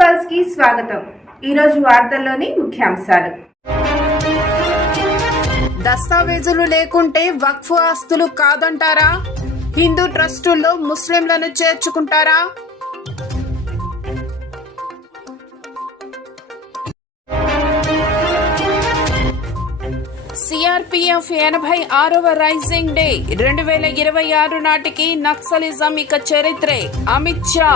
పల్స్కి స్వాగతం. ఈరోజు వార్తల్లోని ముఖ్యాంశాలు. దస్తావేజులు లేకుంటే వక్ఫ్ ఆస్తులు కాదంటారా? హిందూ ట్రస్టుల్లో ముస్లింలను చేర్చుకుంటారా? సిఆర్పిఎఫ్ ఎనభై ఆరవ రైజింగ్ డే రెండు వేల ఇరవై ఆరు నాటికి నక్సలిజం ఇక చరిత్రే. అమిత్ షా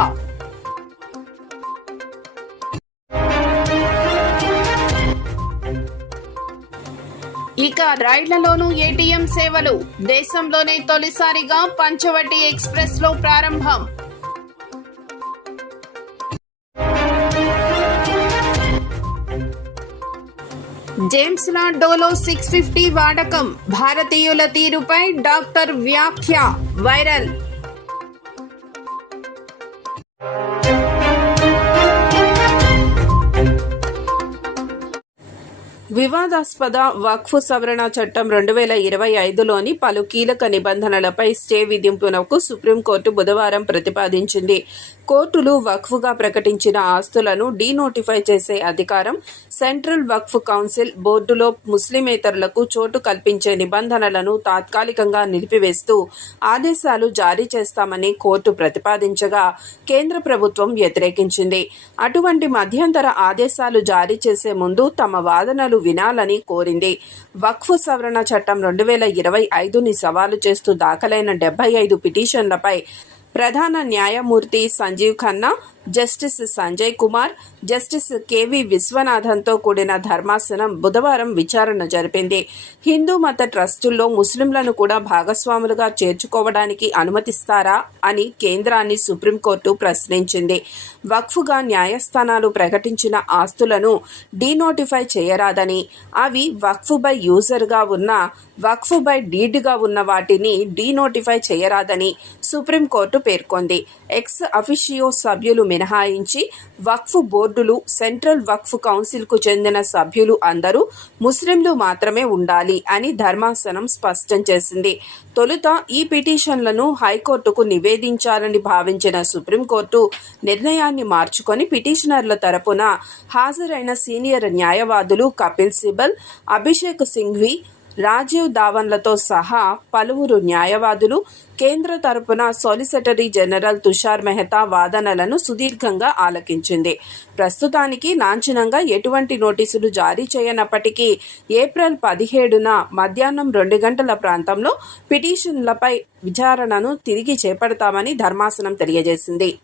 ఇక రైళ్ళలోనూ ఏటీఎం సేవలు. దేశంలోనే తొలిసారిగా పంచవటి ఎక్స్ప్రెస్లో ప్రారంభం. జేమ్స్ లా డోలో సిక్స్ ఫిఫ్టీ వాడకం. భారతీయుల తీరుపై డాక్టర్ వ్యాఖ్య. వైరల్ వివాదాస్పద వక్ఫ్ సవరణ చట్టం రెండు వేల ఇరవై ఐదులోని పలు కీలక నిబంధనలపై స్టే విధింపునకు సుప్రీంకోర్టు బుధవారం ప్రతిపాదించింది. కోర్టులు వక్ఫ్గా ప్రకటించిన ఆస్తులను డీనోటిఫై చేసే అధికారం సెంట్రల్ వక్ఫ్ కౌన్సిల్ బోర్డులో ముస్లిమేతరులకు చోటు కల్పించే నిబంధనలను తాత్కాలికంగా నిలిపివేస్తూ ఆదేశాలు జారీ చేస్తామని కోర్టు ప్రతిపాదించగా కేంద్ర ప్రభుత్వం వ్యతిరేకించింది. అటువంటి మధ్యంతర ఆదేశాలు జారీ చేసే ముందు తమ వాదనలు వినాలని కోరింది. వక్ఫ్ సవరణ చట్టం రెండు వేల ఇరవై ఐదుని సవాలు చేస్తూ దాఖలైన డెబ్బై ఐదు పిటిషన్లపై ప్రధాన న్యాయమూర్తి Sanjiv Khanna justice Sanjay Kumar justice KV విశ్వనాథన్తో కూడిన ధర్మాసనం బుధవారం విచారణ జరిపింది. హిందూ మత ట్రస్టుల్లో ముస్లింలను కూడా భాగస్వాములుగా చేర్చుకోవడానికి అనుమతిస్తారా అని కేంద్రాన్ని సుప్రీంకోర్టు ప్రశ్నించింది. వక్ఫ్గా న్యాయస్థానాలు ప్రకటించిన ఆస్తులను డీనోటిఫై చేయరాదని అవి వక్ఫ్ బై యూజర్గా ఉన్న వక్ఫ్ బై డీడ్గా ఉన్న వాటిని డీనోటిఫై చేయరాదని సుప్రీంకోర్టు పేర్కొంది. ఎక్స్ అఫిషియో సభ్యులు మినహాయించి వక్ఫ్ బోర్డులు సెంట్రల్ వక్ఫ్ కౌన్సిల్కు చెందిన సభ్యులు అందరూ ముస్లింలు మాత్రమే ఉండాలి అని ధర్మాసనం స్పష్టం చేసింది. తొలుత ఈ పిటిషన్లను హైకోర్టుకు నివేదించాలని భావించిన సుప్రీంకోర్టు నిర్ణయాన్ని మార్చుకొని పిటిషనర్ల తరపున హాజరైన సీనియర్ న్యాయవాదులు కపిల్ సిబల్ అభిషేక్ సింఘ్వి రాజీవ్ ధావన్లతో సహా పలువురు న్యాయవాదులు కేంద్ర తరపున సొలిసిటరీ జనరల్ తుషార్ మెహతా వాదనలను సుదీర్ఘంగా ఆలకించింది. ప్రస్తుతానికి లాంఛనంగా ఎటువంటి నోటీసులు జారీ చేయనప్పటికీ ఏప్రిల్ పదిహేడున మధ్యాహ్నం రెండు గంటల ప్రాంతంలో పిటిషన్లపై విచారణను తిరిగి చేపడతామని ధర్మాసనం తెలియజేసింది.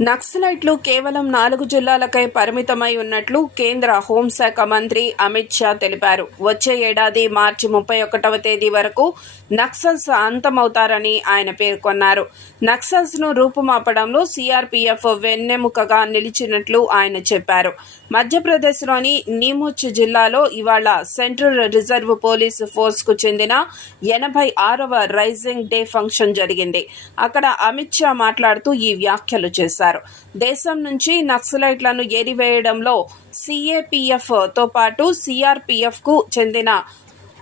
నక్సలైట్లు కేవలం నాలుగు జిల్లాలకై పరిమితమై ఉన్నట్లు కేంద్ర హోంశాఖ మంత్రి అమిత్ షా తెలిపారు. వచ్చే ఏడాది మార్చి ముప్పై ఒకటవ తేదీ వరకు నక్సల్స్ అంతమవుతారని ఆయన పేర్కొన్నారు. నక్సల్స్ను రూపుమాపడంలో సిఆర్పీఎఫ్ వెన్నెముకగా నిలిచినట్లు ఆయన చెప్పారు. మధ్యప్రదేశ్లోని నీముచ్ జిల్లాలో ఇవాళ సెంట్రల్ రిజర్వ్ పోలీసు ఫోర్స్కు చెందిన ఎనభై ఆరవ రైజింగ్ డే ఫంక్షన్ జరిగింది. అక్కడ అమిత్ షా మాట్లాడుతూ ఈ వ్యాఖ్యలు చేశారు. దేశం నుంచి నక్సలైట్లను ఏరివేయడంలో సిఏపిఎఫ్తో పాటు సిఆర్పిఎఫ్కు చెందిన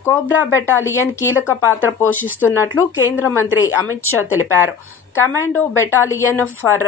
కోబ్రా బెటాలియన్ కీలక పాత్ర పోషిస్తున్నట్లు కేంద్ర మంత్రి అమిత్ షా తెలిపారు. Commando battalion for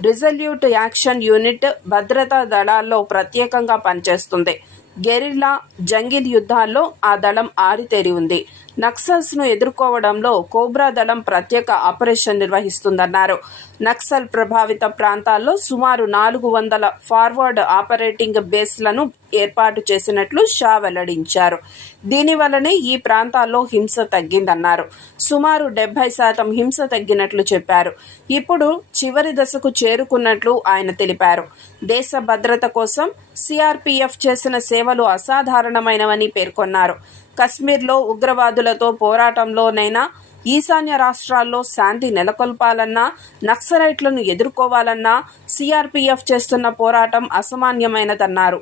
resolute action unit భద్రతా దళాల్లో ప్రత్యేకంగా పనిచేస్తుంది. గెరిల్లా జంగిల్ యుద్ధాల్లో ఆ దళం ఆరితేరి ఉంది. నక్సల్స్ను ఎదుర్కోవడంలో కోబ్రా దళం ప్రత్యేక ఆపరేషన్ నిర్వహిస్తుందన్నారు. నక్సల్ ప్రభావిత ప్రాంతాల్లో సుమారు నాలుగు వందల ఫార్వర్డ్ ఆపరేటింగ్ బేస్లను ఏర్పాటు చేసినట్లు షా వెల్లడించారు. దీనివల్లనే ఈ ప్రాంతాల్లో హింస తగ్గిందన్నారు. సుమారు డెబ్బై శాతం హింస తగ్గినట్లు చెప్పారు. ఇప్పుడు చివరి దశకు చేరుకున్నట్లు ఆయన తెలిపారు. దేశ భద్రత కోసం సిఆర్పిఎఫ్ చేసిన సేవలు అసాధారణమైనవని పేర్కొన్నారు. కశ్మీర్లో ఉగ్రవాదులతో పోరాటంలోనైనా ఈశాన్య రాష్ట్రాల్లో శాంతి నెలకొల్పాలన్నా నక్సలైట్లను ఎదుర్కోవాలన్నా సిఆర్పీఎఫ్ చేస్తున్న పోరాటం అసామాన్యమైనదన్నారు.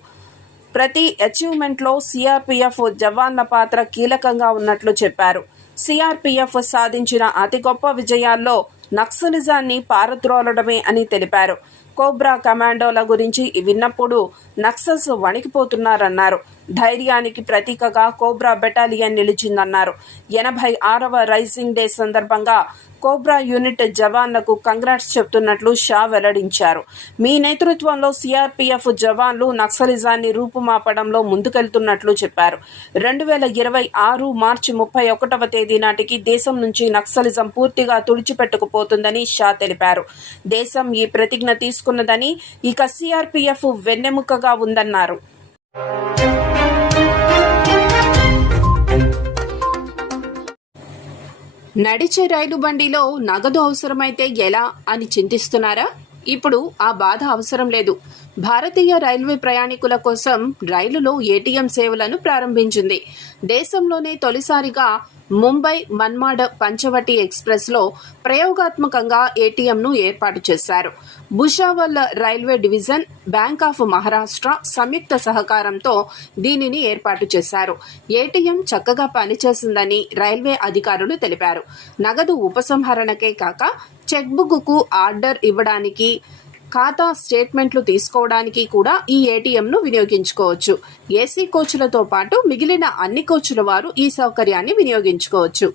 ప్రతి అచీవ్మెంట్లో సిఆర్పీఎఫ్ జవాన్ల పాత్ర కీలకంగా ఉన్నట్లు చెప్పారు. సిఆర్పీఎఫ్ సాధించిన అతి గొప్ప విజయాల్లో నక్సలిజాన్ని పారద్రోలడమే అని తెలిపారు. కోబ్రా కమాండోల గురించి విన్నప్పుడు నక్సల్స్ వణికిపోతున్నారన్నారు. ధైర్యానికి ప్రతీకగా కోబ్రా బెటాలియన్ నిలిచిందన్నారు. ఎనభై ఆరవ రైజింగ్ డే సందర్భంగా కోబ్రా యూనిట్ జవాన్లకు కంగ్రాట్స్ చెప్తున్నట్లు షా వెల్లడించారు. మీ నేతృత్వంలో సిఆర్పీఎఫ్ జవాన్లు నక్సలిజాన్ని రూపుమాపడంలో ముందుకెళ్తున్నట్లు చెప్పారు. రెండు వేల ఇరవై ఆరు మార్చి ముప్పై ఒకటవ తేదీ నాటికి దేశం నుంచి నక్సలిజం పూర్తిగా తుడిచిపెట్టుకుపోతుందని షా తెలిపారు. దేశం ఈ ప్రతిజ్ఞ తీసుకు తీసుకున్నదని ఇక సిఆర్పీఎఫ్ వెన్నెముకగా ఉందన్నారు. నడిచే రైలు బండిలో నగదు అవసరమైతే ఎలా అని చింతిస్తున్నారా? ఇప్పుడు ఆ బాధ అవసరం లేదు. భారతీయ రైల్వే ప్రయాణికుల కోసం రైలులో ఏటీఎం సేవలను ప్రారంభించింది. దేశంలోనే తొలిసారిగా ముంబై మన్మాడ పంచవటి ఎక్స్ప్రెస్లో ప్రయోగాత్మకంగా ఏటీఎంను ఏర్పాటు చేశారు. Bhusawal railway division bank of Maharashtra సంయుక్త సహకారంతో దీనిని ఏర్పాటు చేశారు. ఏటీఎం చక్కగా పనిచేసిందని రైల్వే అధికారులు తెలిపారు. నగదు ఉపసంహరణకే కాక చెక్బుక్కు ఆర్డర్ ఇవ్వడానికి ఖాతా స్టేట్మెంట్లు తీసుకోవడానికి కూడా ఈ ఏటీఎంను వినియోగించుకోవచ్చు. ఏసీ కోచ్లతో పాటు మిగిలిన అన్ని కోచ్ల వారు ఈ సౌకర్యాన్ని వినియోగించుకోవచ్చు.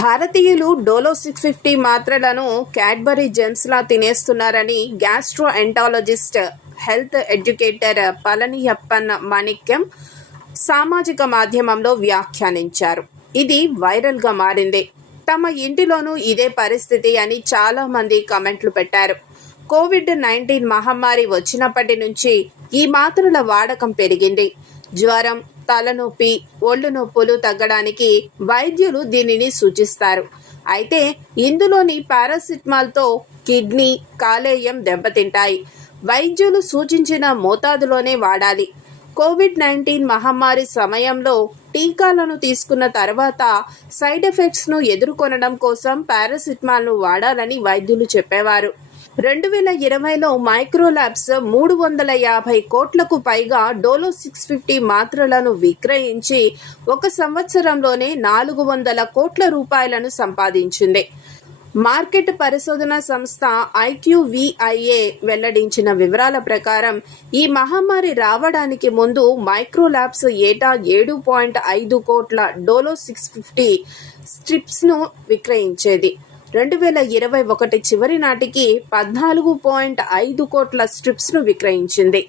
భారతీయులు డోలో సిక్స్ ఫిఫ్టీ మాత్రలను క్యాడ్బరీ జెమ్స్లా తినేస్తున్నారని gastroenterologist health educator Palaniappan Manickam సామాజిక మాధ్యమంలో వ్యాఖ్యానించారు. ఇది వైరల్గా మారింది. తమ ఇంటిలోనూ ఇదే పరిస్థితి అని చాలా మంది కమెంట్లు పెట్టారు. కోవిడ్ నైన్టీన్ మహమ్మారి వచ్చినప్పటి నుంచి ఈ మాత్రల వాడకం పెరిగింది. జ్వరం తలనొప్పి ఒళ్ళు నొప్పులు తగ్గడానికి వైద్యులు దీనిని సూచిస్తారు. అయితే ఇందులోని పారాసిటమాల్తో కిడ్నీ కాలేయం దెబ్బతింటాయి. వైద్యులు సూచించిన మోతాదులోనే వాడాలి. కోవిడ్ నైన్టీన్ మహమ్మారి సమయంలో టీకాలను తీసుకున్న తర్వాత సైడ్ ఎఫెక్ట్స్ను ఎదుర్కొనడం కోసం పారాసిటమాల్ను వాడాలని వైద్యులు చెప్పేవారు. రెండు వేల ఇరవైలో మైక్రోలాబ్స్ మూడు వందల యాభై కోట్లకు పైగా డోలో సిక్స్ ఫిఫ్టీ మాత్రలను విక్రయించి ఒక సంవత్సరంలోనే నాలుగు వందల కోట్ల రూపాయలను సంపాదించింది. మార్కెట్ పరిశోధన సంస్థ ఐక్యూవీఐఏ వెల్లడించిన వివరాల ప్రకారం ఈ మహమ్మారి రావడానికి ముందు మైక్రోలాబ్స్ ఏటా ఏడు పాయింట్ ఐదు కోట్ల డోలో సిక్స్ ఫిఫ్టీ స్ట్రిప్స్ను విక్రయించేది. రెండు వేల ఇరవై ఒకటి చివరి నాటికి పద్నాలుగు పాయింట్ ఐదు కోట్ల స్ట్రిప్స్ను విక్రయించింది.